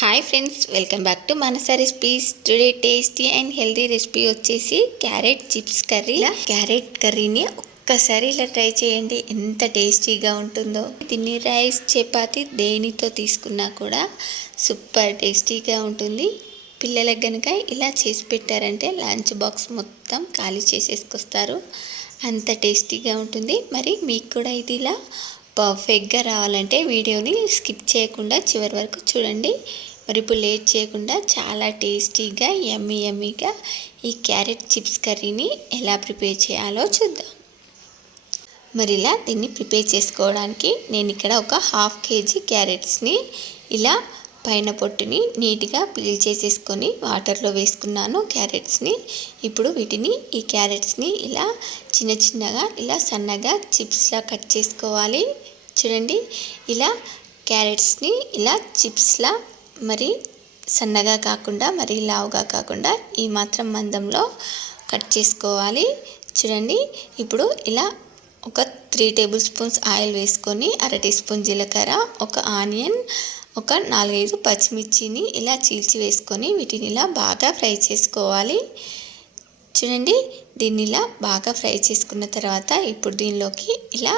Hi friends, welcome back to Manasa recipes. Today tasty and healthy recipe వచ్చేసి carrot chips curry. Carrot కర్రీని ఒక్కసారి ఇలా try చేయండి, ఎంత టేస్టీగా ఉంటుందో. దీన్ని రైస్, చపాతి దేనితో తీసుకున్నా కూడా సూపర్ టేస్టీగా ఉంటుంది. పిల్లలకు కనుక ఇలా చేసి పెట్టారంటే లంచ్ బాక్స్ మొత్తం ఖాళీ చేసేసుకొస్తారు, అంత టేస్టీగా ఉంటుంది. మరి మీకు కూడా ఇది ఇలా పర్ఫెక్ట్గా రావాలంటే వీడియోని స్కిప్ చేయకుండా చివరి వరకు చూడండి. మరి ఇప్పుడు లేట్ చేయకుండా చాలా టేస్టీగా యమ్మీగా ఈ క్యారెట్ చిప్స్ కర్రీని ఎలా ప్రిపేర్ చేయాలో చూద్దాం. మరి ఇలా దీన్ని ప్రిపేర్ చేసుకోవడానికి నేను ఇక్కడ ఒక 1/2 kg క్యారెట్స్ని ఇలా పైన పొట్టుని నీట్గా పీల్ చేసేసుకొని వాటర్లో వేసుకున్నాను క్యారెట్స్ని. ఇప్పుడు వీటిని ఈ క్యారెట్స్ని ఇలా చిన్నగా ఇలా సన్నగా చిప్స్లా కట్ చేసుకోవాలి. చూడండి, ఇలా క్యారెట్స్ని ఇలా చిప్స్లా మరి సన్నగా కాకుండా మరి లావుగా కాకుండా ఈ మాత్రం మందంలో కట్ చేసుకోవాలి. చూడండి, ఇప్పుడు ఇలా ఒక 3 టేబుల్ స్పూన్స్ ఆయిల్ వేసుకొని 1/2 టీ స్పూన్ జీలకర్ర, ఒక ఆనియన్, ఒక 4-5 పచ్చిమిర్చిని ఇలా చీల్చి వేసుకొని వీటిని ఇలా బాగా ఫ్రై చేసుకోవాలి. చూడండి, దీన్ని ఇలా బాగా ఫ్రై చేసుకున్న తర్వాత ఇప్పుడు దీనిలోకి ఇలా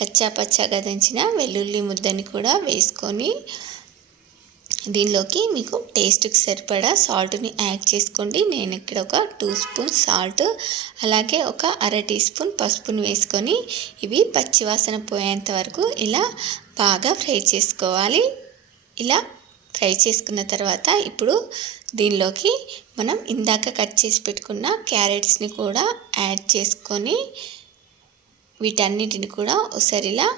కచ్చా పచ్చాగా దంచిన వెల్లుల్లి ముద్దని కూడా వేసుకొని దీనిలోకి మీకు టేస్ట్కి సరిపడా సాల్ట్ని యాడ్ చేసుకోండి. నేను ఇక్కడ ఒక 2 స్పూన్స్ సాల్ట్, అలాగే ఒక 1/2 టీ స్పూన్ పసుపుని వేసుకొని ఇవి పచ్చివాసన పోయేంత వరకు ఇలా బాగా ఫ్రై చేసుకోవాలి. ఇలా ఫ్రై చేసుకున్న తర్వాత ఇప్పుడు దీనిలోకి మనం ఇందాక కట్ చేసి పెట్టుకున్న క్యారెట్స్ని కూడా యాడ్ చేసుకొని వీటన్నిటిని కూడా ఒకసారి ఇలా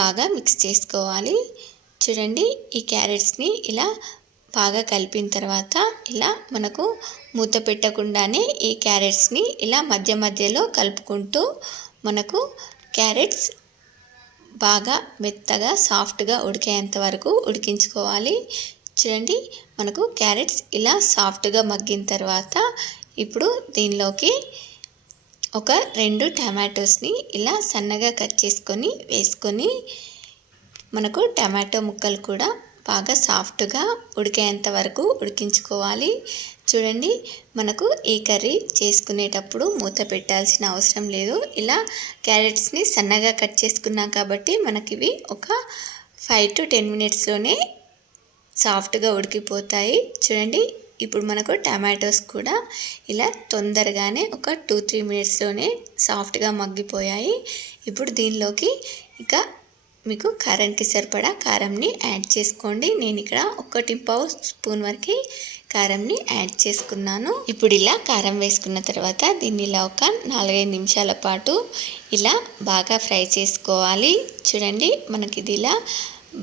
బాగా మిక్స్ చేసుకోవాలి. చూడండి, ఈ క్యారెట్స్ని ఇలా బాగా కలిపిన తర్వాత ఇలా మనకు మూత పెట్టకుండానే ఈ క్యారెట్స్ని ఇలా మధ్యలో కలుపుకుంటూ మనకు క్యారెట్స్ బాగా మెత్తగా సాఫ్ట్గా ఉడికేంత వరకు ఉడికించుకోవాలి. చూడండి, మనకు క్యారెట్స్ ఇలా సాఫ్ట్గా మగ్గిన తర్వాత ఇప్పుడు దీనిలోకి ఒక 2 టమాటోస్ని ఇలా సన్నగా కట్ చేసుకొని వేసుకొని మనకు టమాటో ముక్కలు కూడా బాగా సాఫ్ట్గా ఉడికేంత వరకు ఉడికించుకోవాలి. చూడండి, మనకు ఈ కర్రీ చేసుకునేటప్పుడు మూత పెట్టాల్సిన అవసరం లేదు. ఇలా క్యారెట్స్ని సన్నగా కట్ చేసుకున్నాం కాబట్టి మనకి ఇవి ఒక 5 to 10 మినిట్స్లోనే సాఫ్ట్గా ఉడికిపోతాయి. చూడండి, ఇప్పుడు మనకు టమాటోస్ కూడా ఇలా తొందరగానే ఒక 2-3 మినిట్స్లోనే సాఫ్ట్గా మగ్గిపోయాయి. ఇప్పుడు దీనిలోకి ఇక మీకు కారానికి సరిపడా కారంని యాడ్ చేసుకోండి. నేను ఇక్కడ 1.5 స్పూన్ వరకు కారంని యాడ్ చేసుకున్నాను. ఇప్పుడు ఇలా కారం వేసుకున్న తర్వాత దీన్ని ఇలా ఒక 4-5 నిమిషాల పాటు ఇలా బాగా ఫ్రై చేసుకోవాలి. చూడండి, మనకి ఇది ఇలా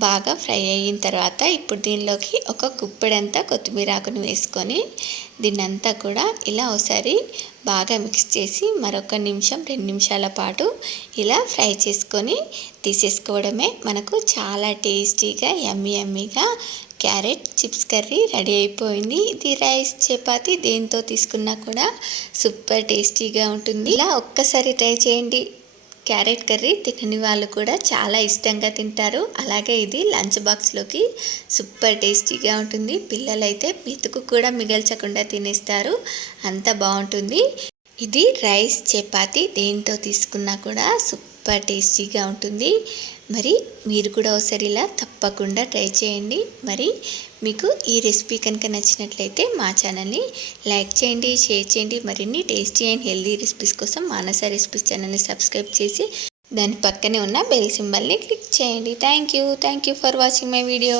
బాగా ఫ్రై అయిన తర్వాత ఇప్పుడు దీనిలోకి ఒక గుప్పెడంతా కొత్తిమీర ఆకును వేసుకొని దీన్నంతా కూడా ఇలా ఒకసారి బాగా మిక్స్ చేసి మరొక 1-2 నిమిషాల పాటు ఇలా ఫ్రై చేసుకొని తీసేసుకోవడమే. మనకు చాలా టేస్టీగా యమ్మీగా క్యారెట్ చిప్స్ కర్రీ రెడీ అయిపోయింది. ఇది రైస్, చపాతి దేంతో తీసుకున్నా కూడా సూపర్ టేస్టీగా ఉంటుంది. ఇలా ఒక్కసారి ట్రై చేయండి. క్యారెట్ కర్రీ తినని వాళ్ళు కూడా చాలా ఇష్టంగా తింటారు. అలాగే ఇది లంచ్ బాక్స్లోకి సూపర్ టేస్టీగా ఉంటుంది. పిల్లలైతే మెతుకు కూడా మిగల్చకుండా తినేస్తారు, అంత బాగుంటుంది. ఇది రైస్, చపాతి దేంతో తీసుకున్నా కూడా సూపర్ టేస్టీగా ఉంటుంది. మరి మీరు కూడా ఒకసారి ఇలా తప్పకుండా ట్రై చేయండి. మరి మీకు ఈ రెసిపీ కనుక నచ్చినట్లయితే మా ఛానల్ని లైక్ చేయండి, షేర్ చేయండి. మరిన్ని టేస్టీ అండ్ హెల్దీ రెసిపీస్ కోసం మానసా రెసిపీస్ ఛానల్ని సబ్స్క్రైబ్ చేసి దాని పక్కనే ఉన్న బెల్ సింబల్ని క్లిక్ చేయండి. Thank you for watching my video.